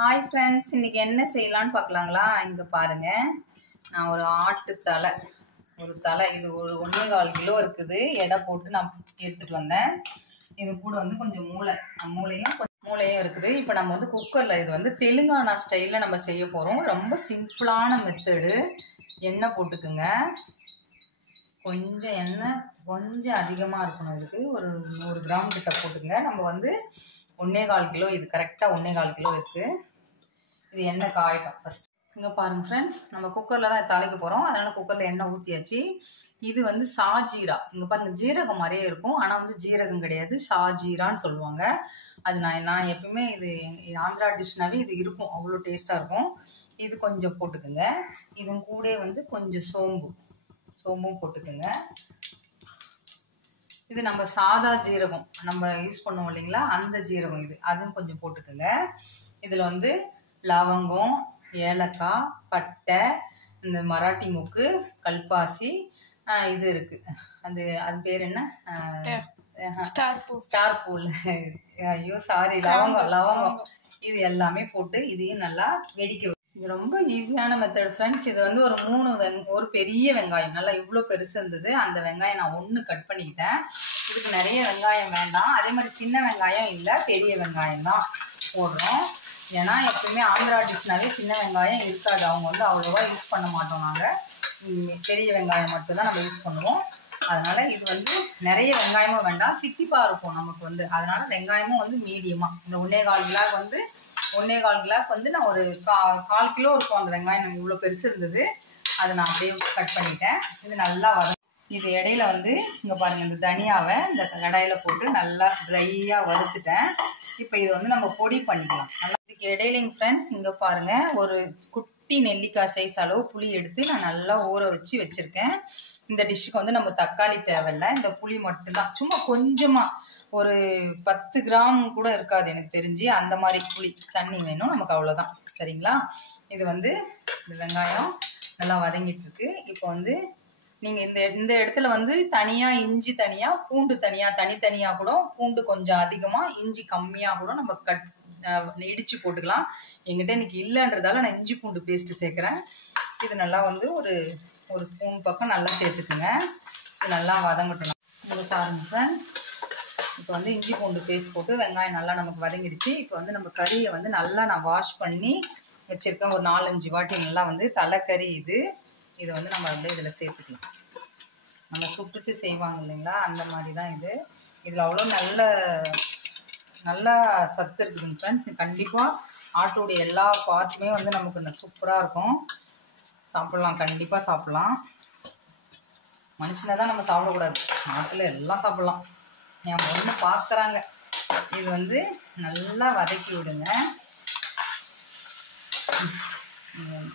Hi friends, இன்னைக்கு என்ன செய்யலான்னு பார்க்கலாங்களா? இங்கே பாருங்க, நான் ஒரு ஆட்டு தலை, இது ஒரு 1.25 கிலோ இருக்குது. எடை போட்டு நான் எடுத்துட்டு வந்தேன். இது கூட வந்து கொஞ்சம் மூளையும் இருக்குது. இப்போ நம்ம வந்து குக்கரில் இது வந்து தெலுங்கானா ஸ்டைலில் நம்ம செய்ய போகிறோம். ரொம்ப சிம்பிளான மெத்தடு. எண்ணெய் போட்டுக்குங்க. கொஞ்சம் எண்ணெய் கொஞ்சம் அதிகமாக இருக்கணும். இதுக்கு ஒரு 100 கிராம் கிட்ட போட்டுக்குங்க. நம்ம வந்து 1.25 கிலோ, இது கரெக்டாக 1.25 கிலோ இருக்குது. இது எண்ணெய் காயட்டும் ஃபர்ஸ்ட். இங்கே பாருங்க ஃப்ரெண்ட்ஸ், நம்ம குக்கரில் தான் தாளிக்க போகிறோம். அதனால் குக்கரில் எண்ணெய் ஊற்றியாச்சு. இது வந்து சாஜீரா. இங்கே பாருங்க, ஜீரகம் மாதிரியே இருக்கும், ஆனால் வந்து ஜீரகம் கிடையாது, சாஜீரான்னு சொல்லுவாங்க. அது நான் எப்பவுமே இது ஆந்திரா டிஷ்னாவே இது இருக்கும், அவ்வளோ டேஸ்ட்டாக இருக்கும். இது கொஞ்சம் போட்டுக்குங்க. இதன் கூட வந்து கொஞ்சம் சோம்பும் போட்டுக்குங்க. இது நம்ம சாதா ஜீரகம் நம்ம யூஸ் பண்ணுவோம் இல்லைங்களா, அந்த ஜீரகம் இது, அதுவும் கொஞ்சம் போட்டுக்குங்க. இதில் வந்து லவங்கம், ஏலக்காய், பட்டை, இந்த மராட்டி மூக்கு, கல்பாசி, இது இருக்கு, அது பேர் என்ன, ஸ்டார் பூல், ஐயோ சாரி, லவங்கம், இது எல்லாமே போட்டு இதையும் நல்லா வெடிக்க. இது ரொம்ப ஈஸியான மெத்தட் ஃப்ரெண்ட்ஸ். இது வந்து ஒரு பெரிய வெங்காயம், நல்லா இவ்வளோ பெருசு இருந்தது. அந்த வெங்காயம் நான் 1 கட் பண்ணிக்கிட்டேன். இதுக்கு நிறைய வெங்காயம் வேண்டாம். அதே மாதிரி சின்ன வெங்காயம் இல்லை, பெரிய வெங்காயம் தான் போடுறோம். ஏன்னா எப்பவுமே ஆந்திரா டிஷ்னாவே சின்ன வெங்காயம் இருக்காது, அவங்க வந்து அவ்வளோவா யூஸ் பண்ண மாட்டோம். நாங்கள் பெரிய வெங்காயம் மட்டும்தான் நம்ம யூஸ் பண்ணுவோம். அதனால இது வந்து நிறைய வெங்காயமும் வேண்டாம், தித்திப்பா இருக்கும் நமக்கு வந்து. அதனால வெங்காயமும் வந்து மீடியமாக, இந்த 1.25 கிலோக்கு வந்து நான் ஒரு 1/4 கிலோ இருக்கும் அந்த வெங்காயம். நம்ம இவ்வளோ பெருசு இருந்தது, அதை நான் அப்படியே கட் பண்ணிட்டேன். இது நல்லா வரும். இது இடையில வந்து இங்கே பாருங்கள், இந்த தனியாவை இந்த கடாயில போட்டு நல்லா ட்ரையாக வறுத்துட்டேன். இப்போ இது வந்து நம்ம பொடி பண்ணிக்கலாம். நல்லா இதுக்கு இடையிலங்க ஃப்ரெண்ட்ஸ், இங்கே பாருங்கள், ஒரு குட்டி நெல்லிக்காய் சைஸ் அளவு புளி எடுத்து நான் நல்லா ஊற வச்சுருக்கேன். இந்த டிஷ்ஷுக்கு வந்து நம்ம தக்காளி தேவையில்லை, இந்த புளி மட்டும்தான். சும்மா கொஞ்சமாக ஒரு 10 கிராம் கூட இருக்காது எனக்கு தெரிஞ்சு, அந்த மாதிரி புளி தண்ணி வேணும் நமக்கு, அவ்வளோதான். சரிங்களா? இது வந்து இந்த வெங்காயம் நல்லா வதங்கிட்டு இருக்கு. இப்போ வந்து நீங்கள் இந்த இடத்துல வந்து தனியாக இஞ்சி தனியாக, பூண்டு தனியாக, தனித்தனியாக கூட, பூண்டு கொஞ்சம் அதிகமாக, இஞ்சி கம்மியாக கூட நம்ம இடித்து போட்டுக்கலாம். எங்கிட்ட இன்னைக்கு இல்லைன்றதால நான் இஞ்சி பூண்டு பேஸ்ட்டு சேர்க்குறேன். இது நல்லா வந்து ஒரு ஸ்பூன் பக்கம் நல்லா சேர்த்துக்குங்க. இது நல்லா வதங்கட்டும். உங்களுக்கு பாருங்க ஃப்ரெண்ட்ஸ், இப்போ வந்து இஞ்சி பூண்டு பேஸ்ட் போட்டு வெங்காயம் நல்லா நமக்கு வதங்கிடுச்சு. இப்போ வந்து நம்ம கறியை வந்து நல்லா நான் வாஷ் பண்ணி வச்சுருக்கேன். ஒரு 4-5 வாட்டி நல்லா வந்து தலைக்கறி இது வந்து நம்ம அப்படியே இதில் சேர்த்துக்கலாம். நம்ம சுட்டுட்டு செய்வாங்க இல்லைங்களா, அந்த மாதிரி தான் இது. இதில் அவ்வளோ நல்லா சத்து இருக்குதுங்க ஃப்ரெண்ட்ஸ். கண்டிப்பாக ஆட்டோடைய எல்லா பார்ட்டுமே வந்து நமக்கு சூப்பராக இருக்கும். சாப்பிட்லாம், கண்டிப்பாக சாப்பிட்லாம். மனுஷனை தான் நம்ம சாப்பிடக்கூடாது, ஆட்டில் எல்லாம் சாப்பிட்லாம். என் பொண்ணு பார்க்குறாங்க. இது வந்து நல்லா வதக்கி விடுங்க.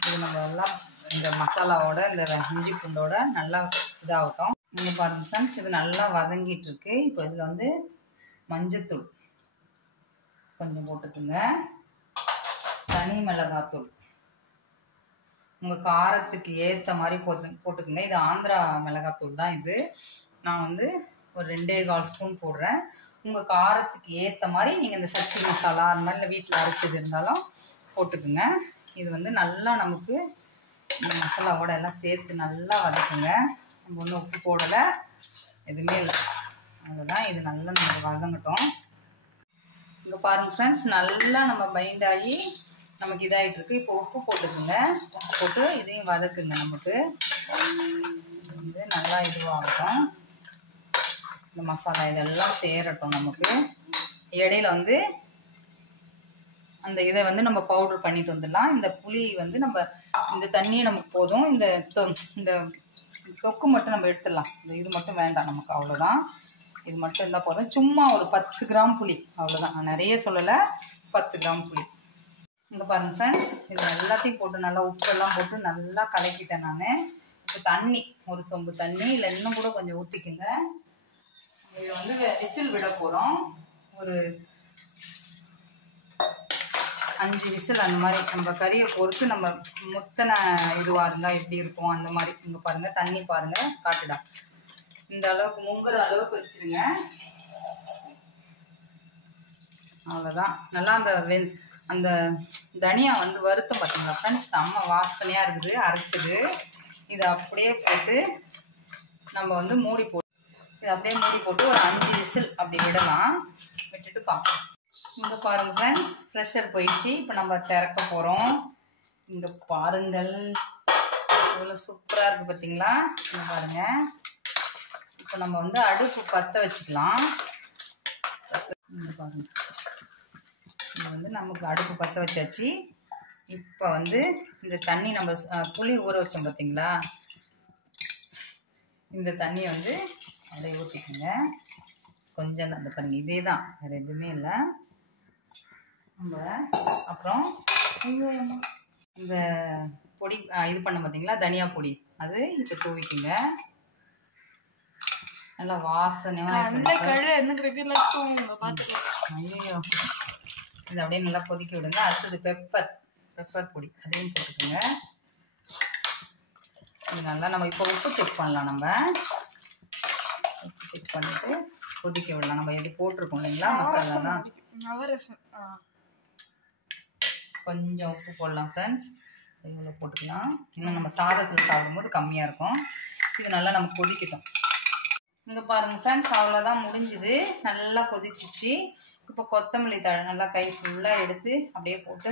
இது நம்ம எல்லாம் இந்த மசாலாவோட, இந்த இஞ்சி பூண்டோட நல்லா இதாகட்டும். நீங்கள் பாருங்கள் ஃப்ரெண்ட்ஸ், இது நல்லா வதங்கிட்டு இருக்கு. இப்போ இதில் வந்து மஞ்சத்தூள் கொஞ்சம் போட்டுக்குங்க. தனி மிளகாத்தூள் உங்கள் காரத்துக்கு ஏற்ற மாதிரி போட்டுக்குங்க. இது ஆந்திரா மிளகாத்தூள் தான் இது. நான் வந்து ஒரு 2.25 ஸ்பூன் போடுறேன். உங்கள் காரத்துக்கு ஏற்ற மாதிரி நீங்கள் இந்த சச்சி மசாலா அந்த மாதிரி வீட்டில் அரைச்சது இருந்தாலும் போட்டுக்குங்க. இது வந்து நல்லா நமக்கு இந்த மசாலாவோட எல்லாம் சேர்த்து நல்லா வதக்குங்க. நம்ம ஒன்றும் உப்பு போடலை, எதுவுமே இல்லை, அவ்வளோதான். இது நல்லா நம்ம வதங்கட்டும். இங்கே பாருங்கள் ஃப்ரெண்ட்ஸ், நல்லா நம்ம பைண்ட் ஆகி நமக்கு இதாகிட்டுருக்கு. இப்போ உப்பு போட்டுக்குங்க. உப்பு போட்டு இதையும் வதக்குங்க. நமக்கு வந்து நல்லா இதுவாகட்டும். இந்த மசாலா இதெல்லாம் சேரட்டும். நமக்கு இடையில வந்து அந்த இதை வந்து நம்ம பவுடர் பண்ணிட்டு வந்துடலாம். இந்த புளி வந்து நம்ம இந்த தண்ணியே நமக்கு போதும். இந்த தொக்கு மட்டும் நம்ம எடுத்துடலாம். இது மட்டும் வேண்டாம் நமக்கு, அவ்வளோதான். இது மட்டும் இருந்தால் போதும். சும்மா ஒரு 10 கிராம் புளி, அவ்வளோதான். நான் நிறைய சொல்லலை, 10 கிராம் புளி. இங்கே பாருங்கள் ஃப்ரெண்ட்ஸ், இது எல்லாத்தையும் போட்டு நல்லா உப்பெல்லாம் போட்டு நல்லா கலக்கிட்டேன் நான். இப்போ தண்ணி, ஒரு சொம்பு தண்ணி, இல்லை இன்னும் கூட கொஞ்சம் ஊற்றிக்குங்க. இது வந்து விசில் விட போகிறோம். ஒரு 5 விசில் அந்த மாதிரி. நம்ம கறியை பொறுத்து நம்ம முத்தனை இதுவாக இருந்தால் எப்படி இருக்கும் அந்த மாதிரி. இங்கே பாருங்கள், தண்ணி பாருங்கள், காட்டுடா. இந்த அளவுக்கு முங்குற அளவுக்கு வச்சுருங்க. அவ்வளோதான். நல்லா அந்த அந்த தனியா வந்து வறுத்தம் பார்த்தீங்களா ஃப்ரெண்ட்ஸ், செம்ம வாசனையாக இருக்குது அரைச்சது. இதை அப்படியே போட்டு நம்ம வந்து மூடி போட்டு இதை அப்படியே மூடி போட்டு ஒரு 5 விசில் அப்படி விடலாம். விட்டுட்டு பார்ப்போம். இங்கே பாருங்கள் ஃப்ரெண்ட்ஸ், ப்ரெஷர் போயிடுச்சு. இப்போ நம்ம திறக்க போகிறோம். இங்கே பாருங்கள், இவ்வளோ சூப்பராக இருக்குது பார்த்தீங்களா? இங்கே பாருங்கள். இப்போ நம்ம வந்து அடுப்பு பற்ற வச்சுக்கலாம். இங்கே பாருங்கள், இது வந்து நமக்கு அடுப்பு பற்ற வச்சாச்சு. இப்போ வந்து இந்த தண்ணி நம்ம புளி ஊற வச்சோம் பார்த்தீங்களா, இந்த தண்ணியை வந்து அப்படியே ஊற்றிக்கோங்க. கொஞ்சம் தான், அந்த பாருங்க, இதே தான், வேறு எதுவுமே இல்லை. நம்ம அப்புறம் இந்த பொடி இது பண்ண பார்த்தீங்களா, தனியா பொடி, அது இப்போ தூவிக்குங்க. நல்லா வாசனையாக ஐயோ, இது அப்படியே நல்லா கொதிக்க விடுங்க. அடுத்தது பெப்பர் பொடி, அதையும் போட்டுக்கோங்க. இது நல்லா நம்ம இப்போ உப்பு செக் பண்ணலாம். நம்ம உப்பு செக் பண்ணிவிட்டு கொதிக்க விடலாம். நம்ம எது போட்டிருக்கோம் இல்லைங்களா மசாலாலாம், கொஞ்சம் உப்பு போடலாம் ஃப்ரெண்ட்ஸ். இவ்வளோ போட்டுக்கலாம். இன்னும் நம்ம சாதத்தில் சாப்பிடும்போது கம்மியாக இருக்கும். இது நல்லா நம்ம கொதிக்கட்டும். இங்கே பாருங்கள் ஃப்ரெண்ட்ஸ், அவ்வளோதான், முடிஞ்சுது. நல்லா கொதிச்சிச்சு. இப்போ கொத்தமல்லி தழை நல்லா கை ஃபுல்லாக எடுத்து அப்படியே போட்டு,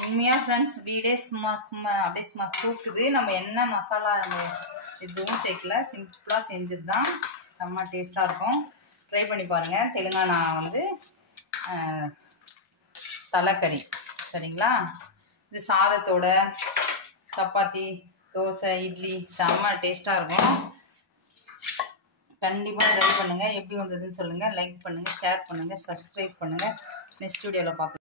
உண்மையாக ஃப்ரெண்ட்ஸ் வீடே சும்மா அப்படியே சும்மா தூக்குது. நம்ம என்ன மசாலா நம்ம எதுவும் சேர்க்கல, சிம்பிளாக செஞ்சது தான். செம்ம டேஸ்ட்டாக இருக்கும். ட்ரை பண்ணி பாருங்கள். தெலுங்கானா வந்து தலைக்கறி, சரிங்களா? இது சாதத்தோட, சப்பாத்தி, தோசை, இட்லி செம்ம டேஸ்ட்டாக இருக்கும். கண்டிப்பாக ட்ரை பண்ணுங்கள். எப்படி வந்ததுன்னு சொல்லுங்கள். லைக் பண்ணுங்கள், ஷேர் பண்ணுங்கள், சப்ஸ்கிரைப் பண்ணுங்கள். நெக்ஸ்ட் வீடியோவில் பார்க்கலாம்.